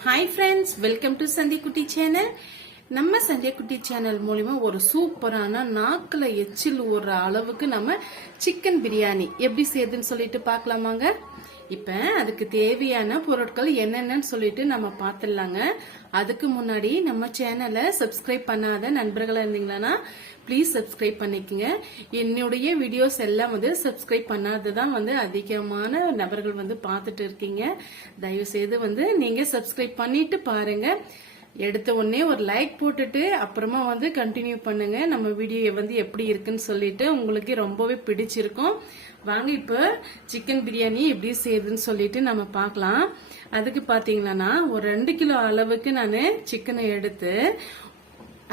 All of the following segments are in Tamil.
Hi friends welcome to Sandhya Kutty channel நம்ம சந்திய குட்டி சேனல் மூலிமா ஒரு சூப்பரான நாக்கில் எச்சில் ஊடுற அளவுக்கு நம்ம சிக்கன் பிரியாணி எப்படி செய்யுதுன்னு சொல்லிட்டு பார்க்கலாமாங்க இப்போ அதுக்கு தேவையான பொருட்கள் என்னென்னு சொல்லிட்டு நம்ம பார்த்துடலாங்க. அதுக்கு முன்னாடி நம்ம சேனலை சப்ஸ்கிரைப் பண்ணாத நண்பர்களாக இருந்தீங்கன்னா ப்ளீஸ் சப்ஸ்கிரைப் பண்ணிக்கங்க. என்னுடைய வீடியோஸ் எல்லாம் வந்து சப்ஸ்கிரைப் பண்ணாததான் வந்து அதிகமான நபர்கள் வந்து பார்த்துட்டு இருக்கீங்க. தயவு செய்து வந்து நீங்கள் சப்ஸ்கிரைப் பண்ணிட்டு பாருங்கள் எடுத்த உடனே ஒரு லைக் போட்டுட்டு அப்புறமா வந்து கண்டினியூ பண்ணுங்க. நம்ம வீடியோ வந்து எப்படி இருக்குன்னு சொல்லிட்டு உங்களுக்கு ரொம்பவே பிடிச்சிருக்கும். வாங்க இப்போ சிக்கன் பிரியாணி எப்படி செய்யுதுன்னு சொல்லிட்டு நம்ம பார்க்கலாம். அதுக்கு பார்த்தீங்கன்னா ஒரு ரெண்டு கிலோ அளவுக்கு நான் சிக்கனை எடுத்து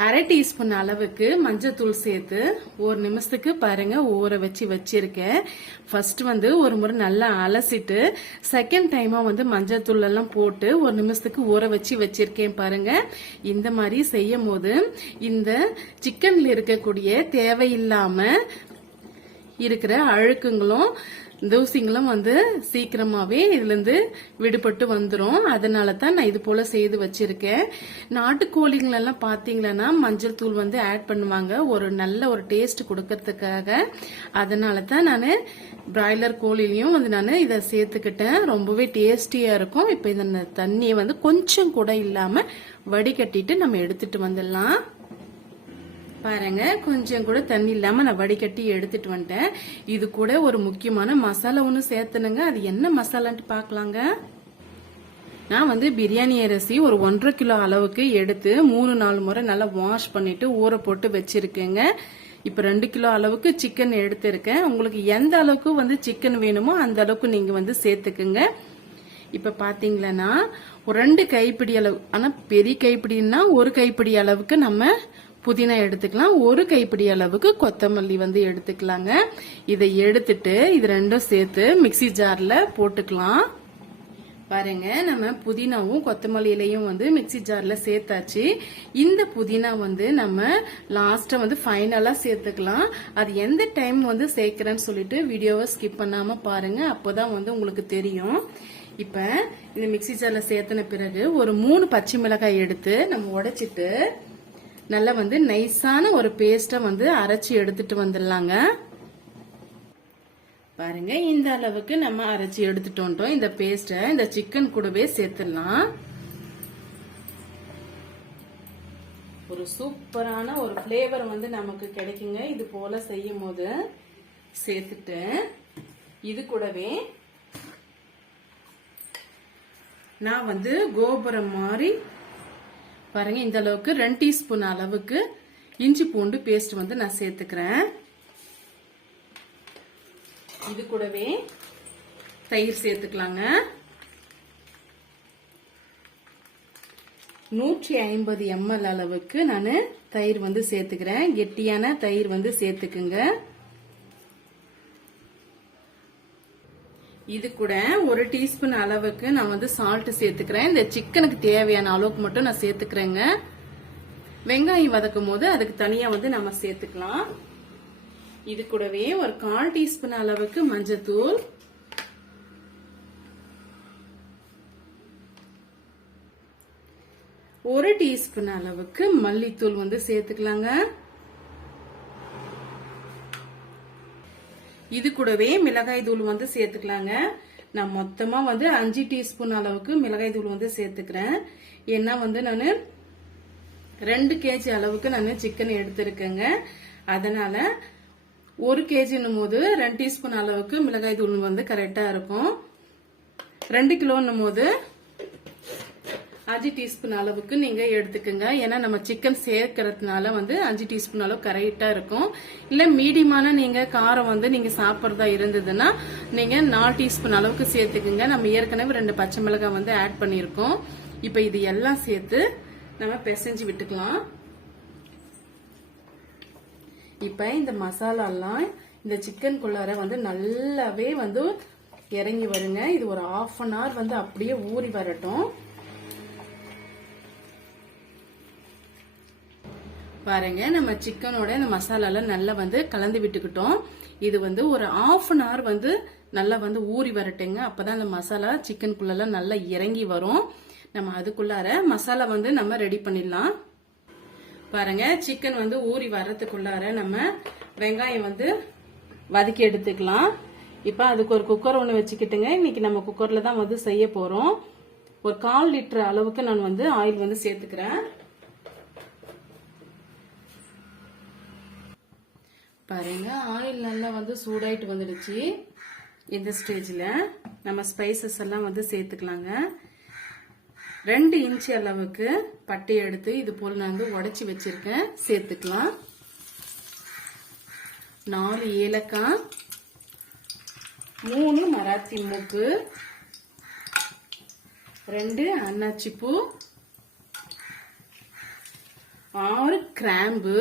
அரை டீஸ்பூன் அளவுக்கு மஞ்சத்தூள் சேர்த்து ஒரு நிமிஷத்துக்கு பாருங்க ஊற வச்சு வச்சிருக்கேன். ஃபர்ஸ்ட் வந்து ஒரு முறை நல்லா அலசிட்டு செகண்ட் டைமா வந்து மஞ்சத்தூள் எல்லாம் போட்டு ஒரு நிமிஷத்துக்கு ஊற வச்சு வச்சிருக்கேன் பாருங்க. இந்த மாதிரி செய்யும் போது இந்த சிக்கன்ல இருக்கக்கூடிய தேவையில்லாம இருக்கிற அழுக்குங்களும் தூசிங்களும் வந்து சீக்கிரமாவே இதுல இருந்து விடுபட்டு வந்துரும். அதனால தான் நான் இது போல செய்து வச்சிருக்கேன். நாட்டுக்கோழிங்களெல்லாம் பாத்தீங்கன்னா மஞ்சள் தூள் வந்து ஆட் பண்ணுவாங்க. ஒரு நல்ல ஒரு டேஸ்ட் கொடுக்கறதுக்காக. அதனால தான் நான் பிராய்லர் கோழிலையும் வந்து நான் இதை சேர்த்துக்கிட்டேன். ரொம்பவே டேஸ்டியா இருக்கும். இப்போ இந்த தண்ணியை வந்து கொஞ்சம் கூட இல்லாம வடிகட்டிட்டு நம்ம எடுத்துட்டு வந்துடலாம். பாருங்க கொஞ்சம் கூட தண்ணி இல்லாம நான் வடிகட்டி எடுத்துட்டு வந்துட்டேன். இது கூட ஒரு முக்கியமான மசாலா ஒன்று சேர்த்தனுங்க. அது என்ன மசாலான்ட்டு பார்க்கலாங்க நான் வந்து பிரியாணி அரிசி ஒரு ஒன்றரை கிலோ அளவுக்கு எடுத்து மூணு நாலு முறை நல்லா வாஷ் பண்ணிட்டு ஊற போட்டு வச்சிருக்கேங்க. இப்போ ரெண்டு கிலோ அளவுக்கு சிக்கன் எடுத்திருக்கேன். உங்களுக்கு எந்த அளவுக்கு வந்து சிக்கன் வேணுமோ அந்த அளவுக்கு நீங்க வந்து சேர்த்துக்குங்க. இப்ப பாத்தீங்களன்னா ஒரு ரெண்டு கைப்பிடி அளவு ஆனா பெரிய கைப்பிடின்னா ஒரு கைப்பிடி அளவுக்கு நம்ம புதினா எடுத்துக்கலாம். ஒரு கைப்பிடி அளவுக்கு கொத்தமல்லி வந்து எடுத்துக்கலாங்க. இதை எடுத்துட்டு இது ரெண்டும் சேர்த்து மிக்சி ஜார்ல போட்டுக்கலாம். பாருங்க நம்ம புதினாவும் கொத்தமல்லியிலையும் வந்து மிக்சி ஜார்ல சேர்த்தாச்சு. இந்த புதினா வந்து நம்ம லாஸ்டா வந்து ஃபைனலா சேர்த்துக்கலாம். அது எந்த டைம் வந்து சேர்க்கிறேன்னு சொல்லிட்டு வீடியோவை ஸ்கிப் பண்ணாம பாருங்க. அப்போதான் வந்து உங்களுக்கு தெரியும். இப்ப இந்த மிக்சி ஜார்ல சேர்த்தன பிறகு ஒரு மூணு பச்சை மிளகாய் எடுத்து நம்ம உடைச்சிட்டு நல்லா வந்து நைஸான ஒரு பேஸ்ட்டை வந்து அரைச்சி எடுத்துட்டு வந்துடலாங்க. பாருங்க இந்த அளவுக்கு நம்ம அரைச்சி எடுத்துட்டு இந்த பேஸ்ட்டை இந்த சிக்கன் கூடவே சேர்த்துடலாம். ஒரு சூப்பரான ஒரு ஃப்ளேவர் வந்து நமக்கு கிடைக்குங்க. இது போல செய்யும் போது சேர்த்துட்டு இது கூடவே நான் வந்து கோபுரம் மாதிரி பாருங்க இந்த அளவுக்கு ரெண்டு டீஸ்பூன் அளவுக்கு இஞ்சி பூண்டு பேஸ்ட் வந்து நான் சேர்த்துக்கிறேன். இது கூடவே தயிர் சேர்த்துக்கலாங்க. நூற்றி ஐம்பது எம்எல் அளவுக்கு நான் தயிர் வந்து சேர்த்துக்கிறேன். கெட்டியான தயிர் வந்து சேர்த்துக்குங்க. இது கூட ஒரு டீஸ்பூன் அளவுக்கு நான் வந்து சால்ட் சேர்த்துக்கிறேன். இந்த சிக்கனுக்கு தேவையான அளவுக்கு மட்டும் நான் சேர்த்துக்கிறேங்க. வெங்காயம் வதக்கும் போது அதுக்கு தனியா வந்து நம்ம சேர்த்துக்கலாம். இது கூடவே ஒரு கால் டீஸ்பூன் அளவுக்கு மஞ்சத்தூள். ஒரு டீஸ்பூன் அளவுக்கு மல்லித்தூள் வந்து சேர்த்துக்கலாங்க. இது கூடவே மிளகாய் தூள் வந்து சேர்த்துக்கலாங்க. நான் மொத்தமா வந்து அஞ்சு டீஸ்பூன் அளவுக்கு மிளகாய் தூள் வந்து சேர்த்துக்கிறேன். ஏன்னா வந்து நான் ரெண்டு கேஜி அளவுக்கு நான் சிக்கன் எடுத்திருக்கேங்க. அதனால ஒரு கேஜின்னும் போது ரெண்டு டீஸ்பூன் அளவுக்கு மிளகாய் தூள் வந்து கரெக்டா இருக்கும். ரெண்டு கிலோன்னும் போது அஞ்சு டீஸ்பூன் அளவுக்கு நீங்க எடுத்துக்கோங்க. ஏன்னா நம்ம சிக்கன் சேர்க்கறதுனால வந்து அஞ்சு டீஸ்பூன் அளவு கரெக்டா இருக்கும். இல்ல மீடியமான நீங்க காரம் வந்து நீங்க சாப்பிட்றதா இருந்ததுன்னா நீங்க நாலு டீஸ்பூன் அளவுக்கு சேர்த்துக்குங்க. நம்ம ஏற்கனவே ரெண்டு பச்சை மிளகாய் வந்து ஆட் பண்ணியிருக்கோம். இப்ப இது எல்லாம் சேர்த்து நம்ம பிசைஞ்சு விட்டுக்கலாம். இப்ப இந்த மசாலாலாம் இந்த சிக்கன் குள்ளார வந்து நல்லாவே வந்து இறங்கி வருங்க. இது ஒரு ஆஃப் அன் ஹவர் வந்து அப்படியே ஊறி வரட்டும். பாருங்க நம்ம சிக்கனோட இந்த மசாலாலாம் நல்லா வந்து கலந்து விட்டுக்கிட்டோம். இது வந்து ஒரு ஆஃப் அன் ஹவர் வந்து நல்லா வந்து ஊறி வரட்டுங்க. அப்பதான் அந்த மசாலா சிக்கனுக்குள்ளெல்லாம் நல்லா இறங்கி வரும். நம்ம அதுக்குள்ளார மசாலா வந்து நம்ம ரெடி பண்ணிடலாம். பாருங்க சிக்கன் வந்து ஊறி வர்றதுக்குள்ளார நம்ம வெங்காயம் வந்து வதக்கி எடுத்துக்கலாம். இப்போ அதுக்கு ஒரு குக்கர் ஒன்று வச்சுக்கிட்டுங்க. இன்னைக்கு நம்ம குக்கர்ல தான் வந்து செய்ய போறோம். ஒரு கால் லிட்டர் அளவுக்கு நான் வந்து ஆயில் வந்து சேர்த்துக்கிறேன். பாருங்க ஆயில் நல்லா வந்து சூடாயிட்டு வந்துடுச்சு. இந்த ஸ்டேஜில் நம்ம ஸ்பைசஸ் எல்லாம் வந்து சேர்த்துக்கலாங்க. ரெண்டு இன்ச்சு அளவுக்கு பட்டை எடுத்து இது போல் நான் வந்து உடைச்சி வச்சிருக்கேன். சேர்த்துக்கலாம். நாலு ஏலக்காய். மூணு மராத்தி மூக்கு. ரெண்டு அன்னாச்சிப்பூ ஆறு கிராம்பு.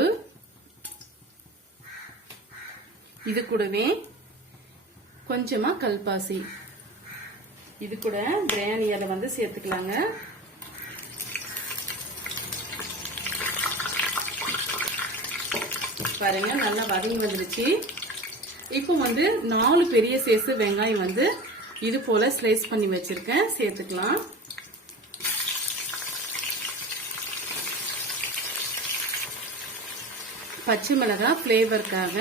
இது கூடவே கொஞ்சமா கல்பாசி. இது கூட பிரியாணி இலை வந்து சேர்த்துக்கலாங்க. பாருங்க நல்லா வதங்கி வந்துருச்சு. இப்போ வந்து நாலு பெரிய சேசு வெங்காயம் வந்து இது போல ஸ்லைஸ் பண்ணி வச்சிருக்கேன். சேர்த்துக்கலாம். பச்சை மிளகாய் ஃப்ளேவருக்காக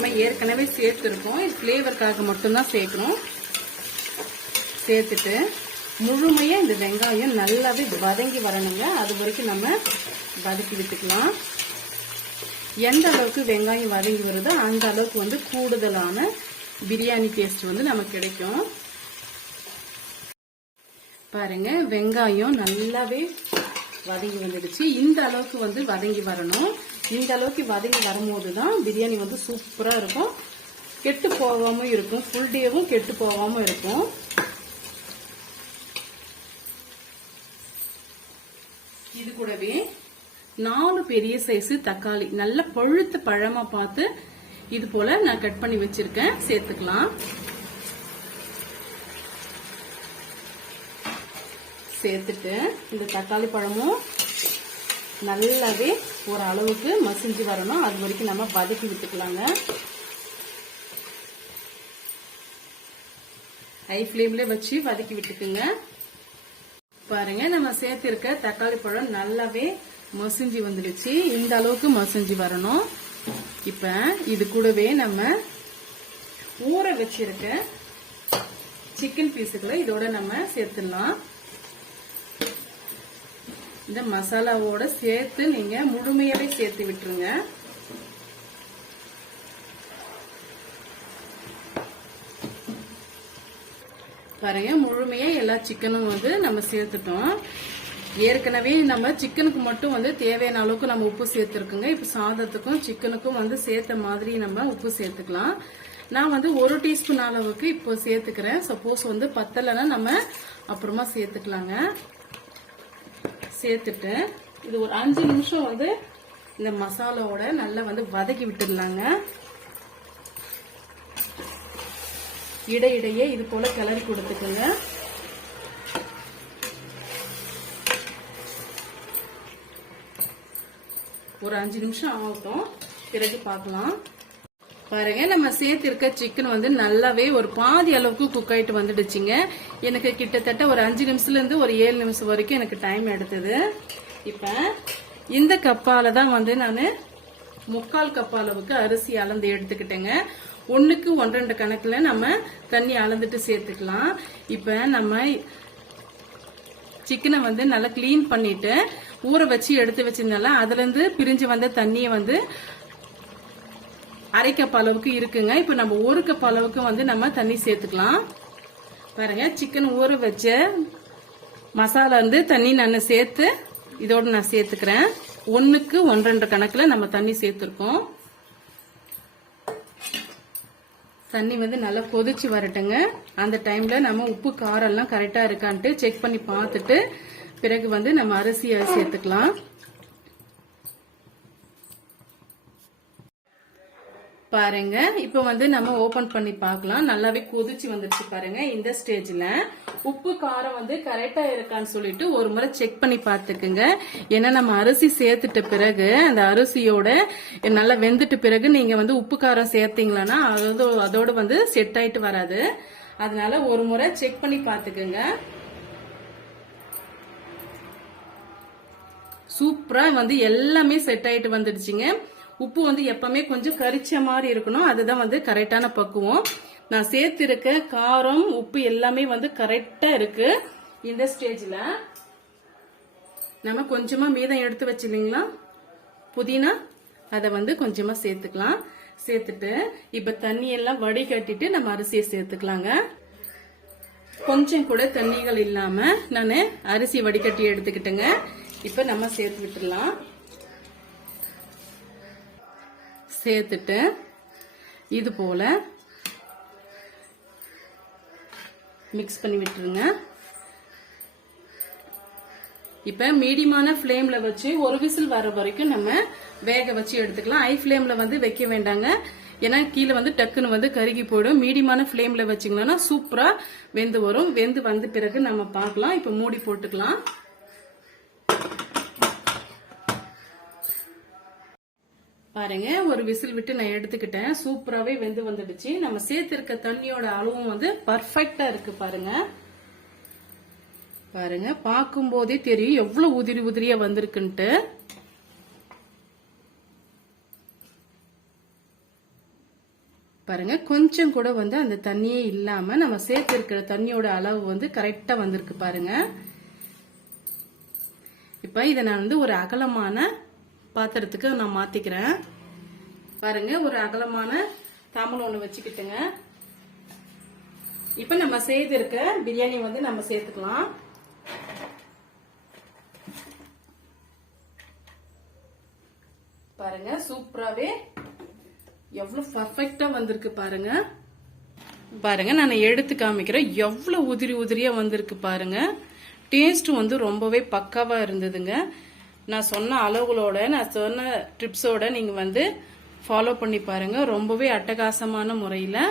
நம்ம ஏற்கனவே சேர்த்துருக்கோம். இது ஃப்ளேவருக்காக மட்டும்தான் சேர்க்கணும் சேர்த்துட்டு முழுமையாக இந்த வெங்காயம் நல்லாவே வதங்கி வரணுங்க. அது வரைக்கும் நம்ம வதக்கி விட்டுக்கலாம். எந்த அளவுக்கு வெங்காயம் வதங்கி வருதோ அந்த அளவுக்கு வந்து கூடுதலான பிரியாணி டேஸ்ட் வந்து நமக்கு கிடைக்கும். பாருங்க வெங்காயம் நல்லாவே வதங்கி வந்துடுச்சு. இந்த அளவுக்கு வந்து வதங்கி வரணும். இந்த அளவுக்கு வதங்கி வரும்போது தான் பிரியாணி வந்து சூப்பரா இருக்கும். கெட்டு போகாம இருக்கும். ஃபுல் டேவும் கெட்டு போகாம இருக்கும். இது கூடவே நாலு பெரிய சைஸ் தக்காளி. நல்ல பழுத்த பழமா பார்த்து இது போல நான் கட் பண்ணி வச்சிருக்கேன். சேர்த்துக்கலாம். சேர்த்துட்டு இந்த தக்காளி பழமும் நல்லாவே ஒரு அளவுக்கு மசிஞ்சு வரணும். அது வரைக்கும் நம்ம வதக்கி விட்டுக்கலாங்க. ஹை ஃப்ளேம்ல வச்சு வதக்கி விட்டுக்குங்க. பாருங்க நம்ம சேர்த்திருக்க தக்காளி பழம் நல்லாவே மசிஞ்சு வந்துடுச்சு. இந்த அளவுக்கு மசிஞ்சு வரணும். இப்ப இது கூடவே நம்ம ஊற வச்சிருக்க சிக்கன் பீஸுகளை இதோட நம்ம சேர்த்துடலாம். இந்த மசாலாவோட சேர்த்து நீங்க முழுமையாவே சேர்த்து விட்டுருங்க. பாருங்க முழுமையா எல்லா சிக்கனும் வந்து நம்ம சேர்த்துட்டோம். ஏற்கனவே நம்ம சிக்கனுக்கு மட்டும் வந்து தேவையான அளவுக்கு நம்ம உப்பு சேர்த்துருக்குங்க. இப்ப சாதத்துக்கும் சிக்கனுக்கும் வந்து சேர்த்த மாதிரி நம்ம உப்பு சேர்த்துக்கலாம். நான் வந்து ஒரு டீஸ்பூன் அளவுக்கு இப்போ சேர்த்துக்கிறேன். சப்போஸ் வந்து பத்தலைன்னா நம்ம அப்புறமா சேர்த்துக்கலாங்க. சேர்த்துட்டு இது ஒரு அஞ்சு நிமிஷம் வந்து இந்த மசாலாவோட நல்லா வந்து வதக்கி விட்டுடலாங்க. இடையிடையே இது போல கிளறி கொடுத்துக்கோங்க. ஒரு அஞ்சு நிமிஷம் ஆகட்டும். பிறகு பார்க்கலாம். பாருங்க நம்ம சேர்த்திருக்க சிக்கன் வந்து நல்லாவே ஒரு பாதி அளவுக்கு குக் ஆயிட்டு வந்துடுச்சுங்க. எனக்கு கிட்டத்தட்ட ஒரு அஞ்சு நிமிஷத்துல இருந்து ஒரு ஏழு நிமிஷம் வரைக்கும் எனக்கு டைம் எடுத்தது. இப்ப இந்த கப்பால தான் வந்து நான் முக்கால் கப் அளவுக்கு அரிசி அளந்து எடுத்துக்கிட்டேங்க. ஒண்ணுக்கு ஒன்றரை கணக்குல நம்ம தண்ணி அளந்துட்டு சேர்த்துக்கலாம். இப்ப நம்ம சிக்கனை வந்து நல்லா க்ளீன் பண்ணிட்டு ஊற வச்சு எடுத்து வச்சிருந்தால அதுல இருந்து பிரிஞ்சு வந்த தண்ணியை வந்து அரை கப் அளவுக்கு இருக்குங்க. இப்போ நம்ம ஒரு கப் அளவுக்கு வந்து நம்ம தண்ணி சேர்த்துக்கலாம். பாருங்க சிக்கன் ஊற வச்ச மசாலா வந்து தண்ணி நான் சேர்த்து இதோட நான் சேர்த்துக்கிறேன். ஒன்றுக்கு ஒன்றரை கணக்கில் நம்ம தண்ணி சேர்த்துருக்கோம். தண்ணி வந்து நல்லா கொதிச்சு வரட்டுங்க. அந்த டைம்ல நம்ம உப்பு காரம் எல்லாம் கரெக்டா இருக்கான்ட்டு செக் பண்ணி பார்த்துட்டு பிறகு வந்து நம்ம அரிசியை சேர்த்துக்கலாம். பாருங்க. இப்போ வந்து நம்ம ஓபன் பண்ணி பார்க்கலாம். நல்லாவே கொதிச்சு வந்துருச்சு பாருங்க இந்த ஸ்டேஜ்ல உப்பு காரம் வந்து கரெக்டா இருக்கான்னு சொல்லிட்டு ஒரு முறை செக் பண்ணி பார்த்துக்குங்க. ஏன்னா நம்ம அரிசி சேர்த்துட்ட பிறகு அந்த அரிசியோட நல்லா வெந்துட்ட பிறகு நீங்க வந்து உப்பு காரம் சேர்த்தீங்களன்னா அதோட அதோட வந்து செட் ஆயிட்டு வராது. அதனால ஒரு முறை செக் பண்ணி பார்த்துக்குங்க. சூப்பரா வந்து எல்லாமே செட் ஆயிட்டு வந்துடுச்சுங்க. உப்பு வந்து எப்பவுமே கொஞ்சம் கரிச்ச மாதிரி இருக்கணும். அதுதான் வந்து கரெக்டான பக்குவம். நான் சேர்த்திருக்க காரம் உப்பு எல்லாமே வந்து கரெக்டா இருக்கு. இந்த ஸ்டேஜ்ல நம்ம கொஞ்சமா மீதம் எடுத்து வச்சிருந்தீங்களா புதினா அதை வந்து கொஞ்சமா சேர்த்துக்கலாம். சேர்த்துட்டு இப்ப தண்ணி எல்லாம் வடிகட்டிட்டு நம்ம அரிசியை சேர்த்துக்கலாங்க. கொஞ்சம் கூட தண்ணிகள் இல்லாம நான் அரிசி வடிகட்டி எடுத்துக்கிட்டேங்க. இப்ப நம்ம சேர்த்து விட்டுடலாம். சேர்த்துட்டு இது போல மிக்ஸ் பண்ணி விட்டுருங்க. இப்ப மீடியமான ஃப்ளேமில் வச்சு ஒரு விசில் வர வரைக்கும் நம்ம வேக வச்சு எடுத்துக்கலாம். ஹை ஃப்ளேமில் வந்து வைக்க வேண்டாங்க. ஏன்னா கீழே வந்து டக்குன்னு வந்து கருகி போயிடும். மீடியமான ஃப்ளேமில் வச்சிங்கன்னா சூப்பரா வெந்து வரும். வெந்து வந்த பிறகு நம்ம பார்க்கலாம். இப்ப மூடி போட்டுக்கலாம். பாருங்க ஒரு விசில் விட்டு நான் எடுத்துக்கிட்டேன். சூப்பராகவே வெந்து வந்துடுச்சு. நம்ம சேர்த்திருக்க தண்ணியோட அளவும் வந்து பர்ஃபெக்டா இருக்கு பாருங்க. பாருங்க பார்க்கும் போதே தெரியும் எவ்வளவு உதிரி உதிரியா வந்திருக்குன்ட்டு. பாருங்க கொஞ்சம் கூட வந்து அந்த தண்ணியே இல்லாம நம்ம சேர்த்து இருக்கிற தண்ணியோட அளவு வந்து கரெக்டா வந்திருக்கு பாருங்க. இப்ப இதை நான் வந்து ஒரு அகலமான பாத்திரத்துக்கு நான் மாத்திக்கிறேன். பாருங்க ஒரு அகலமான தாம்பலம் ஒண்ணு வச்சுக்கிட்டுங்க. இப்ப நம்ம செய்திருக்க பிரியாணி வந்து நம்ம சேர்த்துக்கலாம். பாருங்க சூப்பராவே எவ்வளவு பர்ஃபெக்டா வந்திருக்கு பாருங்க. பாருங்க நான் எடுத்து காமிக்கிறேன். எவ்வளவு உதிரி உதிரியா வந்திருக்கு பாருங்க. டேஸ்ட் வந்து ரொம்பவே பக்காவா இருந்ததுங்க. நான் சொன்ன அளவுகளோட நான் சொன்ன ட்ரிப்ஸோட நீங்கள் வந்து ஃபாலோ பண்ணி பாருங்கள் ரொம்பவே அட்டகாசமான முறையில்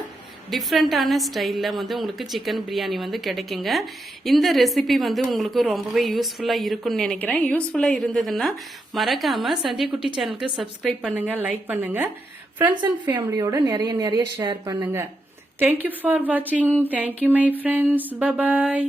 டிஃப்ரெண்ட்டான ஸ்டைலில் வந்து உங்களுக்கு சிக்கன் பிரியாணி வந்து கிடைக்குங்க. இந்த ரெசிபி வந்து உங்களுக்கு ரொம்பவே யூஸ்ஃபுல்லாக இருக்கும்னு நினைக்கிறேன். யூஸ்ஃபுல்லாக இருந்ததுன்னா மறக்காமல் சந்தியக்குட்டி சேனலுக்கு சப்ஸ்கிரைப் பண்ணுங்கள் லைக் பண்ணுங்கள் ஃப்ரெண்ட்ஸ் அண்ட் ஃபேமிலியோட நிறைய நிறைய ஷேர் பண்ணுங்கள் தேங்க்யூ ஃபார் வாட்சிங் thank you my friends bye bye